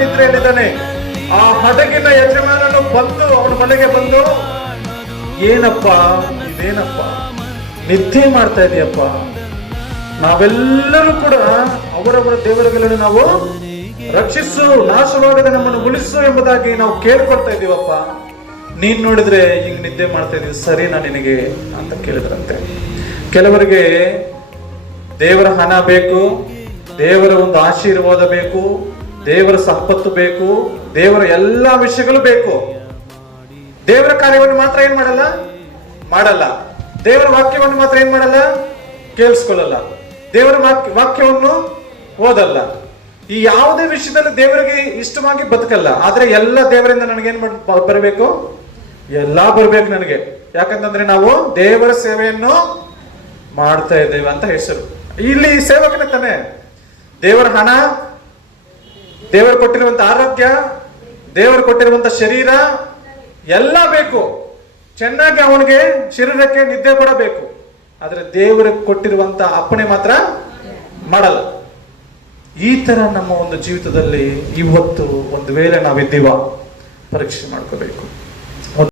ನಿದ್ರೆಯಲ್ಲಿದ್ದಾನೆ. ಆ ಹಡಗಿನ ಯಜಮಾನನು ಬಂದು ಅವನ ಮನೆಗೆ ಬಂದು, ಏನಪ್ಪ ಇದೇನಪ್ಪ ನಿದ್ದೆ ಮಾಡ್ತಾ ಇದೆಯಪ್ಪ, ನಾವೆಲ್ಲರೂ ಕೂಡ ಅವರವರ ದೇವರುಗಳನ್ನು ನಾವು ರಕ್ಷಿಸು, ನಾಶವಾಗದೆ ನಮ್ಮನ್ನು ಉಳಿಸು ಎಂಬುದಾಗಿ ನಾವು ಕೇಳ್ಕೊಳ್ತಾ ಇದೀವಪ್ಪ, ನೀನ್ ನೋಡಿದ್ರೆ ಹಿಂಗ್ ನಿದ್ದೆ ಮಾಡ್ತಾ ಇದೀವಿ, ಸರಿನಾ ನಿನಗೆ ಅಂತ ಕೇಳಿದ್ರಂತೆ. ಕೆಲವರಿಗೆ ದೇವರ ಹಣ ಬೇಕು, ದೇವರ ಒಂದು ಆಶೀರ್ವಾದ ಬೇಕು, ದೇವರ ಸಂಪತ್ತು ಬೇಕು, ದೇವರ ಎಲ್ಲಾ ವಿಷಯಗಳು ಬೇಕು. ದೇವರ ಕಾರ್ಯವನ್ನು ಮಾತ್ರ ಏನ್ ಮಾಡಲ್ಲ. ದೇವರ ವಾಕ್ಯವನ್ನು ಮಾತ್ರ ಏನ್ ಮಾಡಲ್ಲ, ಕೇಳಿಸ್ಕೊಳ್ಳಲ್ಲ. ದೇವರ ವಾಕ್ಯವನ್ನು ಓದಲ್ಲ. ಈ ಯಾವುದೇ ವಿಷಯದಲ್ಲಿ ದೇವರಿಗೆ ಇಷ್ಟವಾಗಿ ಬದುಕಲ್ಲ. ಆದ್ರೆ ಎಲ್ಲ ದೇವರಿಂದ ನನಗೇನ್ ಬರಬೇಕು, ಎಲ್ಲಾ ಬರ್ಬೇಕು ನನಗೆ. ಯಾಕಂತಂದ್ರೆ ನಾವು ದೇವರ ಸೇವೆಯನ್ನು ಮಾಡ್ತಾ ಇದ್ದೇವೆ ಅಂತ ಹೆಸರು. ಇಲ್ಲಿ ಸೇವಕನೇ ತಾನೆ. ದೇವರ ಹಣ, ದೇವರು ಕೊಟ್ಟಿರುವಂತ ಆರೋಗ್ಯ, ದೇವರು ಕೊಟ್ಟಿರುವಂತ ಶರೀರ ಎಲ್ಲ ಬೇಕು. ಚೆನ್ನಾಗಿ ಅವನಿಗೆ ಶರೀರಕ್ಕೆ ನಿದ್ದೆ ಕೂಡ ಬೇಕು. ಆದ್ರೆ ದೇವರು ಕೊಟ್ಟಿರುವಂತ ಅಪ್ಪಣೆ ಮಾತ್ರ ಮಾಡಲ್ಲ. ಈ ತರ ನಮ್ಮ ಒಂದು ಜೀವಿತದಲ್ಲಿ ಇವತ್ತು ಒಂದು ವೇಳೆ ನಾವಿದ್ದೀವ, ಪರೀಕ್ಷೆ ಮಾಡ್ಕೋಬೇಕು.